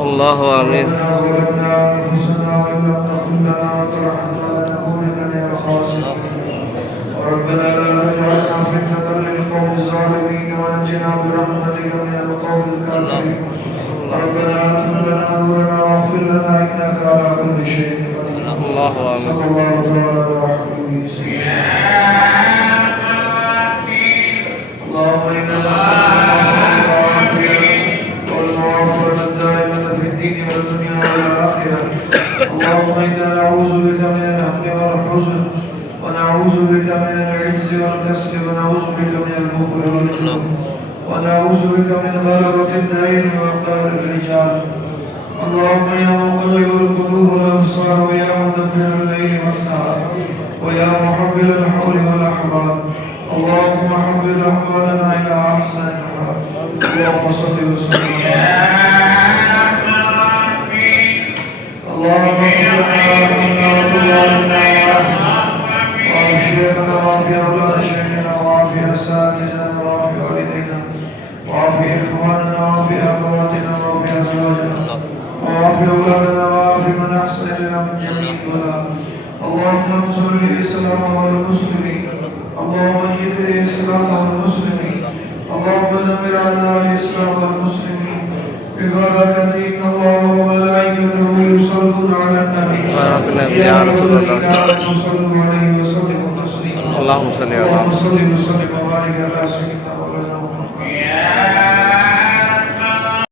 الله آمين. ربنا لا تجعلنا فتنة للقوم الظالمين ونجنا برحمتك من القوم الكافرين. ربنا آتنا لنا نورنا واغفر لنا إنك على كل شيء قدير. الله آمين. صلى الله تعالى على حبيبه سيدنا اللهم إنا نسألك العافية والمعافاة الدائمة في الدين والدنيا والآخرة. اللهم إنا نعوذ بك من الهم والحزن ونعوذ بك من العجز والكسل ونعوذ بك من البخل والجبن ونعوذ بك من غلبة الدين وقهر الرجال. اللهم يا مقلب القلوب والأبصار ويا مدبر الليل والنهار ويا محول الحول والأحوال اللهم حول أحوالنا إلى أحسن الحال. اللهم صل وسلم اللهم شيخنا وعافي أولاد شيخنا وعافي أساتذتنا وعافي والدينا وعافي إخواننا وعافي أخواتنا وعافي أزواجنا وعافي أولادنا وعافي من أحسن إلينا من جميع البلاء. اللهم انصر الإسلام والمسلمين. اللهم اجد الإسلام والمسلمين. اللهم دمر أعداء الإسلام والمسلمين ببركة إن الله وملائكته يصلون على النبي يا رسول الله صلوا عليه وسلموا تسليما. اللهم صل على اللهم صل وسلم وبارك على سيدنا مولانا